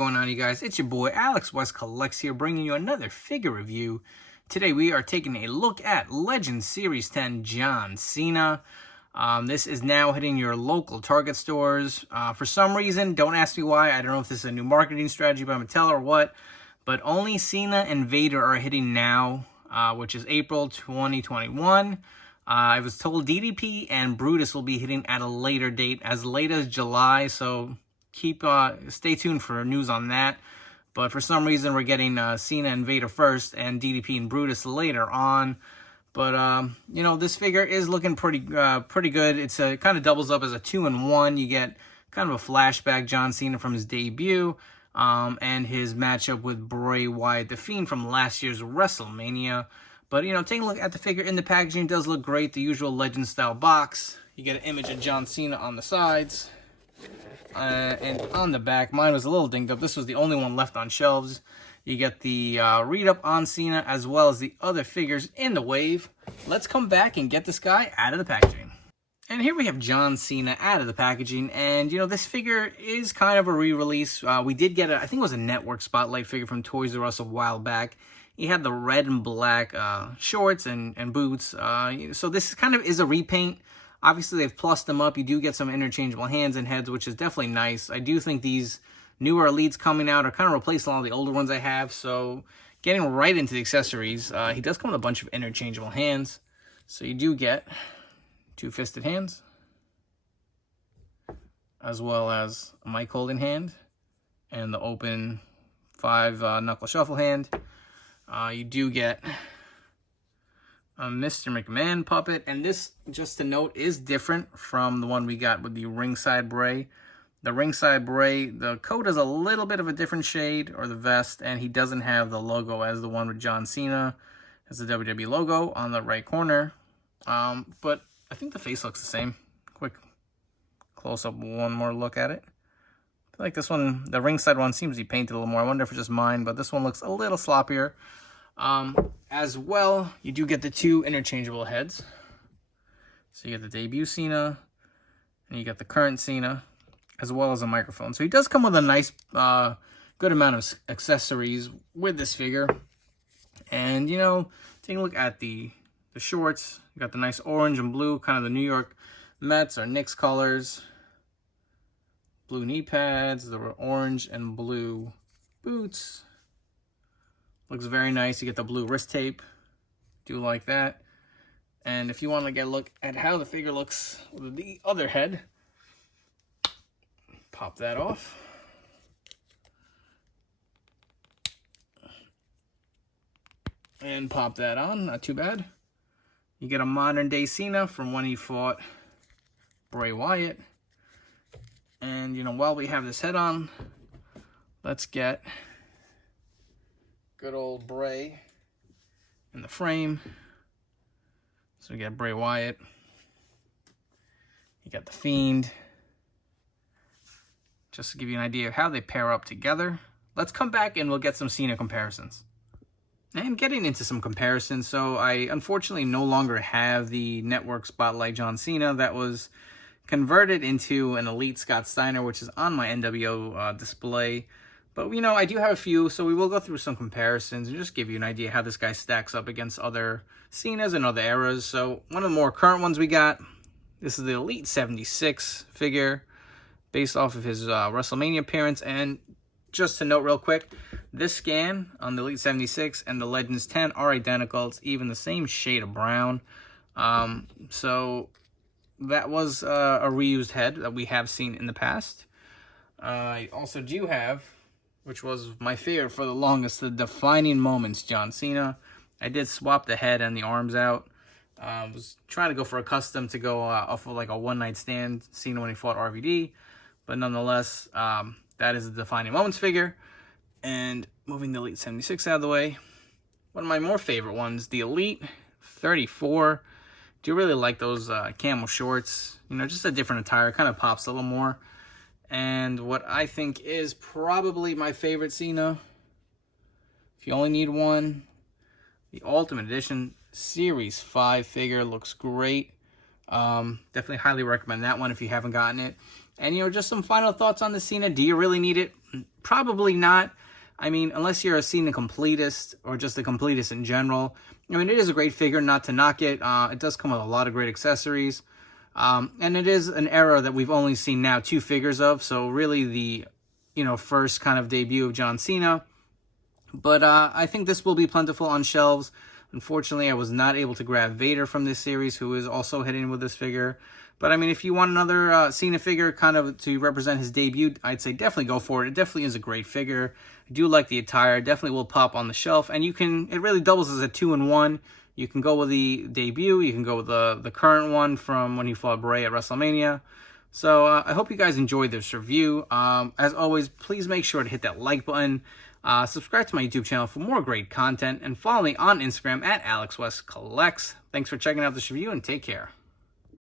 going on, you guys? It's your boy Alex West Collects here, bringing you another figure review. Today we are taking a look at Legends Series 10 John Cena. This is now hitting your local Target stores. For some reason, don't ask me why. I don't know if this is a new marketing strategy by Mattel or what, but only Cena and Vader are hitting now, which is April 2021. I was told DDP and Brutus will be hitting at a later date, as late as July, so stay tuned for news on that. But for some reason, we're getting Cena and Vader first, and DDP and Brutus later on. But you know, this figure is looking pretty good. It's it kind of doubles up as a 2-in-1. You get kind of a flashback John Cena from his debut, and his matchup with Braywyatt, the Fiend from last year's WrestleMania. But you know, taking a look at the figure in the packaging, does look great. The usual Legend style box. You get an image of John Cena on the sides. And on the back, mine was a little dinged up. This was the only one left on shelves. You get the read-up on Cena, as well as the other figures in the wave. Let's come back and get this guy out of the packaging. And here we have John Cena out of the packaging. And, you know, this figure is kind of a re-release. We did get I think it was a Network Spotlight figure from Toys R Us a while back. He had the red and black shorts and boots. So this kind of is a repaint. Obviously, they've plussed them up. You do get some interchangeable hands and heads, which is definitely nice. I do think these newer Elites coming out are kind of replacing all the older ones I have. So getting right into the accessories, he does come with a bunch of interchangeable hands. So you do get 2 fisted hands, as well as a mic holding hand, and the open 5 knuckle shuffle hand. You do get a Mr. McMahon puppet, and this, just to note, is different from the one we got with the ringside Bray. The ringside Bray, the coat is a little bit of a different shade, or the vest, and he doesn't have the logo as the one with John Cena. Has the WWE logo on the right corner, but I think the face looks the same. Quick close-up, one more look at it. I feel like this one, the ringside one, seems to be painted a little more. I wonder if it's just mine, but this one looks a little sloppier. As well, you do get the 2 interchangeable heads. So you get the debut Cena, and you get the current Cena, as well as a microphone. So he does come with a nice, good amount of accessories with this figure. And, you know, taking a look at the shorts, you got the nice orange and blue, kind of the New York Mets or Knicks colors. Blue knee pads, the orange and blue boots. Looks very nice. You get the blue wrist tape. Do like that. And if you want to get a look at how the figure looks with the other head, pop that off. And pop that on. Not too bad. You get a modern day Cena from when he fought Braywyatt. And, you know, while we have this head on, let's get good old Bray in the frame. So we got Braywyatt. You got the Fiend. Just to give you an idea of how they pair up together. Let's come back and we'll get some Cena comparisons. And getting into some comparisons, so I unfortunately no longer have the Network Spotlight John Cena. That was converted into an Elite Scott Steiner, which is on my NWO display. But, you know, I do have a few, so we will go through some comparisons and just give you an idea how this guy stacks up against other Cenas and other eras. So, one of the more current ones we got, this is the Elite 76 figure, based off of his WrestleMania appearance. And just to note real quick, this scan on the Elite 76 and the Legends 10 are identical. It's even the same shade of brown. So that was a reused head that we have seen in the past. I also do have, which was my favorite for the longest, the Defining Moments John Cena. I did swap the head and the arms out. Was trying to go for a custom to go off of like a one-night stand Cena when he fought RVD. But nonetheless, that is the Defining Moments figure. And moving the Elite 76 out of the way, one of my more favorite ones, the Elite 34. Do really like those camel shorts. You know, just a different attire. Kind of pops a little more. And what I think is probably my favorite Cena, if you only need one, the Ultimate Edition Series 5 figure looks great. Definitely highly recommend that one if you haven't gotten it. And, you know, just some final thoughts on the Cena. Do you really need it? Probably not. I mean, unless you're a Cena completist or just a completist in general. I mean, it is a great figure, not to knock it. It does come with a lot of great accessories. And it is an era that we've only seen now 2 figures of. So really the, first kind of debut of John Cena. But I think this will be plentiful on shelves. Unfortunately, I was not able to grab Vader from this series, who is also hitting with this figure. But, I mean, if you want another Cena figure kind of to represent his debut, I'd say definitely go for it. It definitely is a great figure. I do like the attire. Definitely will pop on the shelf. And it really doubles as a 2-in-1. You can go with the debut. You can go with the current one from when he fought Bray at WrestleMania. So, I hope you guys enjoyed this review. As always, please make sure to hit that like button. Subscribe to my YouTube channel for more great content. And follow me on Instagram at AlexWestCollects. Thanks for checking out this review and take care.